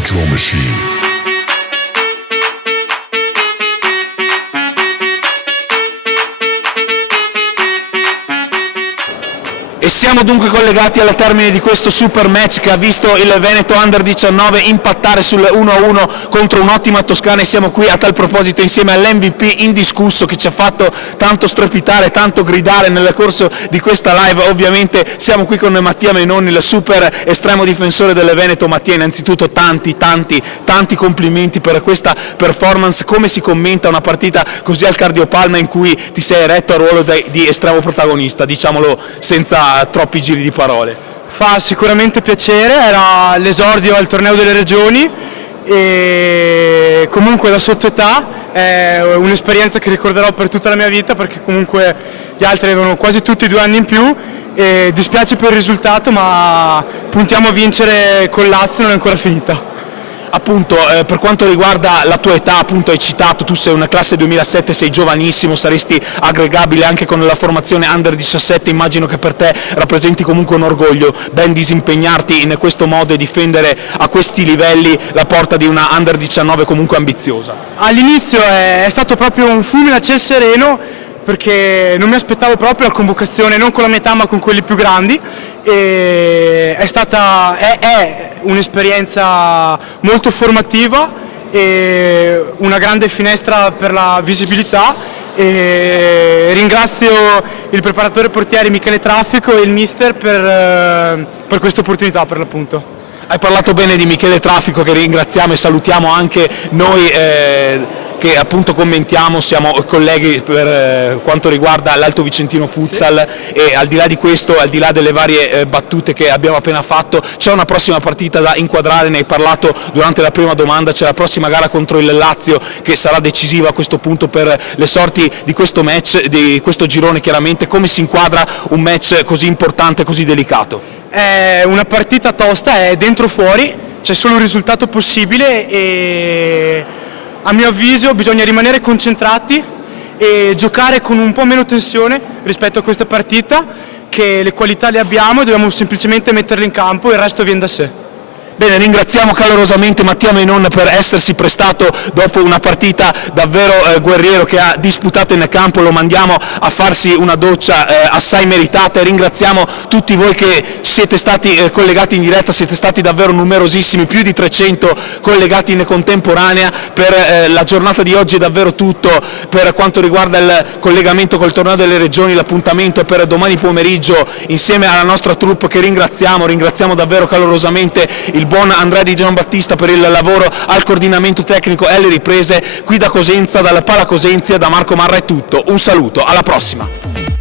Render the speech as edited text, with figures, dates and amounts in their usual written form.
Patrol Machine. E siamo dunque collegati al termine di questo super match che ha visto il Veneto Under 19 impattare sul 1-1 contro un'ottima Toscana, e siamo qui a tal proposito insieme all'MVP indiscusso che ci ha fatto tanto strepitare, tanto gridare nel corso di questa live. Ovviamente siamo qui con Mattia Menoni, il super estremo difensore del Veneto. Mattia, innanzitutto tanti complimenti per questa performance. Come si commenta una partita così al cardiopalma in cui ti sei eretto al ruolo di estremo protagonista, diciamolo senza troppi giri di parole? Fa sicuramente piacere, era l'esordio al torneo delle regioni e comunque da sottoetà è un'esperienza che ricorderò per tutta la mia vita, perché comunque gli altri avevano quasi tutti 2 anni in più e dispiace per il risultato, ma puntiamo a vincere con Lazio, non è ancora finita. Appunto, per quanto riguarda la tua età, appunto hai citato, tu sei una classe 2007, sei giovanissimo, saresti aggregabile anche con la formazione Under 17, immagino che per te rappresenti comunque un orgoglio ben disimpegnarti in questo modo e difendere a questi livelli la porta di una Under 19 comunque ambiziosa. All'inizio è stato proprio un fulmine a ciel sereno, perché non mi aspettavo proprio la convocazione, non con la mia età ma con quelli più grandi, e è un'esperienza molto formativa e una grande finestra per la visibilità, e ringrazio il preparatore portieri Michele Traffico e il mister per questa opportunità, per l'appunto. Hai parlato bene di Michele Traffico, che ringraziamo e salutiamo anche noi che appunto commentiamo, siamo colleghi per quanto riguarda l'Alto Vicentino Futsal, sì. E al di là di questo, al di là delle varie battute che abbiamo appena fatto, c'è una prossima partita da inquadrare, ne hai parlato durante la prima domanda, c'è la prossima gara contro il Lazio che sarà decisiva a questo punto per le sorti di questo match, di questo girone chiaramente. Come si inquadra un match così importante, così delicato? È una partita tosta, è dentro fuori, c'è solo un risultato possibile e a mio avviso bisogna rimanere concentrati e giocare con un po' meno tensione rispetto a questa partita, che le qualità le abbiamo e dobbiamo semplicemente metterle in campo e il resto viene da sé. Bene, ringraziamo calorosamente Mattia Menon per essersi prestato dopo una partita davvero guerriero che ha disputato in campo. Lo mandiamo a farsi una doccia assai meritata, e ringraziamo tutti voi che ci siete stati collegati in diretta, siete stati davvero numerosissimi, più di 300 collegati in contemporanea. Per la giornata di oggi è davvero tutto per quanto riguarda il collegamento col torneo delle regioni. L'appuntamento è per domani pomeriggio insieme alla nostra troupe che ringraziamo davvero calorosamente il buon Andrea Di Giambattista per il lavoro al coordinamento tecnico e alle riprese. Qui da Cosenza, dalla Pala Cosenzia, da Marco Marra è tutto. Un saluto, alla prossima.